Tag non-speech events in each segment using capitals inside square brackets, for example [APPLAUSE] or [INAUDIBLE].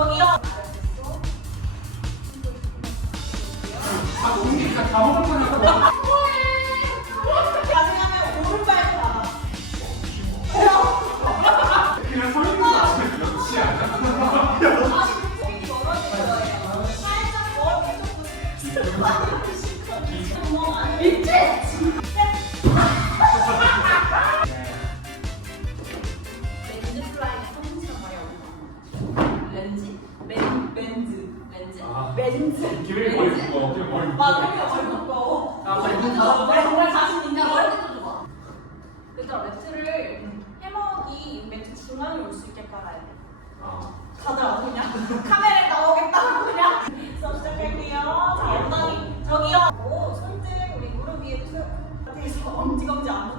저기요. 아, 공기가 다 먹을 뻔했어. 렌즈. 기분이 머리 묶어. 그냥 머리 묶어. 맞아, 그냥 머리 묶어. 아, 머리 어, 묶어. 나 정말 자신 있냐? 머리도 좋아. 그죠, 매트를 해먹이 매트 중앙에 올 수 있게 깔아야 돼. 아. 다들 아주 그냥 카메라에 나오겠다고 그냥 수업 시작할게요. 자, 엉덩이 저기요. 오, 손등 우리 무릎 위에 툭. 그래서 엄지검지 안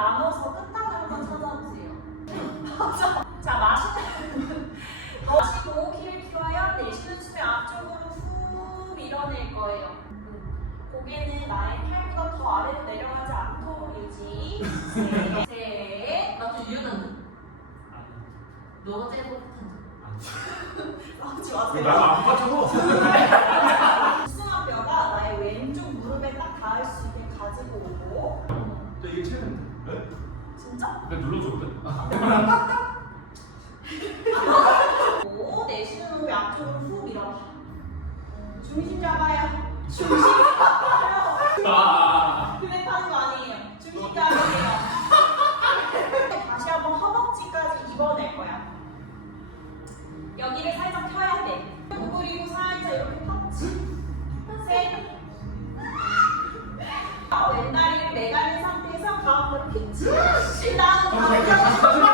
나눠서 끝단을 한번 찾아보세요. 맞아. 자, 마시는 마시고 키를 키워요. 내쉬는 숨에 앞쪽으로 후 밀어낼 거예요. 음. 고개는 나의 팔보다 더 아래로 내려가지 않도록 유지. 셋, 셋. 나도 유연한데. 너가 제일 똑똑한. 하지 나도 마세요. 안 맞춰. [LAUGHS] 복숭아 뼈가 나의 왼쪽 무릎에 딱 닿을 수 있게 가지고 오고. 저 이게 최근. 네? 진짜? 내가 눌러줬거든. 오, 내쉬는 호흡 앞쪽으로 후 밀어. 중심 잡아요. 중심 가운데로 피치. 그 다음 가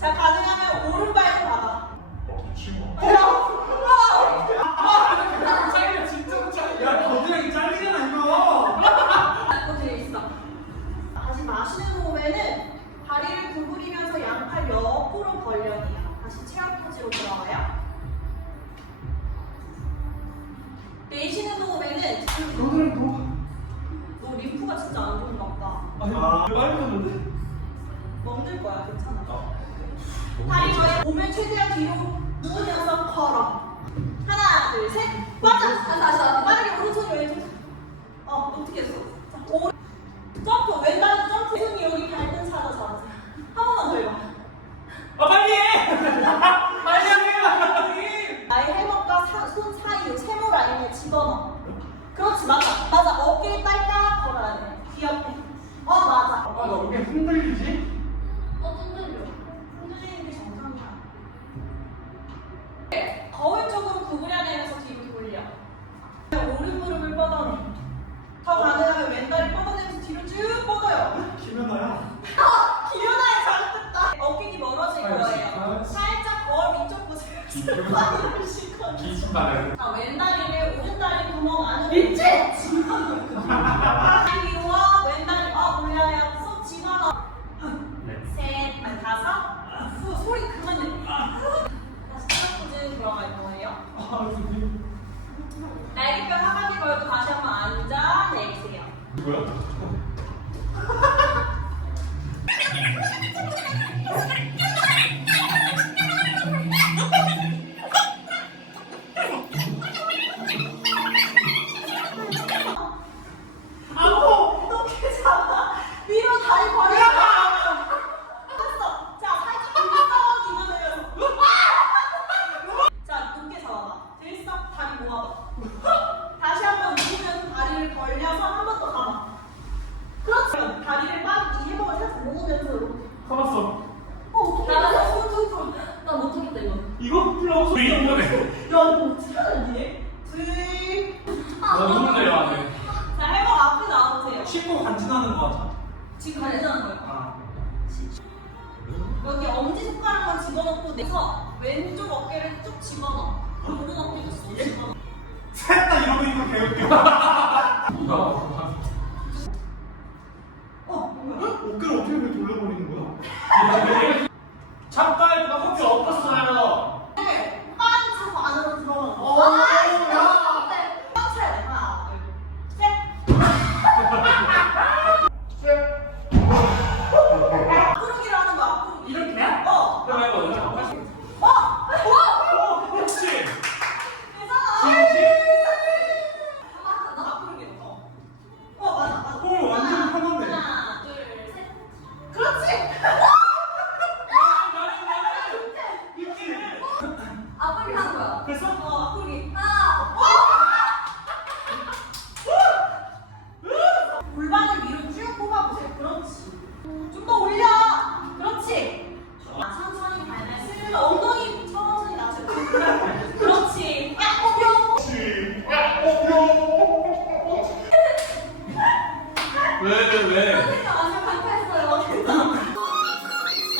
자, 가능하면 오른발도 받아. 잘려 진짜 잘려. 야 겨드랑이 잘리잖아 이거. 뒤에 있어. 다시 마시는 호흡에는 다리를 구부리면서 양팔 옆으로 벌려내요. 다시 체압 포즈로 돌아와요. 내쉬는 호흡에는 겨드랑이 너무. 너 림프가 진짜 안 좋은가 보다. 아, 빨리 갔는데? 멍들 거야, 괜찮아. 다리 저희 몸을 최대한 뒤로 누우면서 걸어. 하나, 둘, 셋. 맞아. 다시 다시 다시. 빠르게 오른손 왼손. 어, 어떻게 했어? 자, 오. 점프 왼발 점프. 손이 여기 밟은 사자 잡으세요. 한 번만 더 해봐. 아 빨리 해. [LAUGHS] 빨리 해. 나의 해먹과 사- 손 사이로 세모 라인에 집어넣어. 그렇지, 맞아. 맞아. 어깨 딸깍 걸어야 돼. 귀 옆에. 어, 맞아. 아빠 너왜 흔들리지? 어, 흔들려. 흔들리는 게 정상이야. 거울 쪽으로 구부려내면서 뒤로 돌려. 오른 무릎을 뻗어내. 더 가능하면 왼다리 뻗어내면서 뒤로 쭉 뻗어요. 김연아야. 기침반을. 자, 왼다리를 오른다리 구멍 안으로 있지? 다리와 왼다리 아 몰라요. 손 집어넣어. 네. 셋, 아니 다섯. 후, 소리 그만 내. 다시 첫 들어갈 거예요. 아, 선생님. 날개뼈 하반기 걸고 다시 한번 앉아 내리세요. 누구야? 너 하니? 둘. 나 눈물 내려와. 자, 해먹 앞에 나와보세요. 친구 간지나는 거 같아. 지금 간지나는 거예요. 아. 여기 엄지 손가락만 집어넣고 내서 왼쪽 어깨를 쭉 집어넣어. 오른 어깨도 쏙 집어넣어. 셋다 이러고 있는 거 개웃겨. 뭐야? [LAUGHS]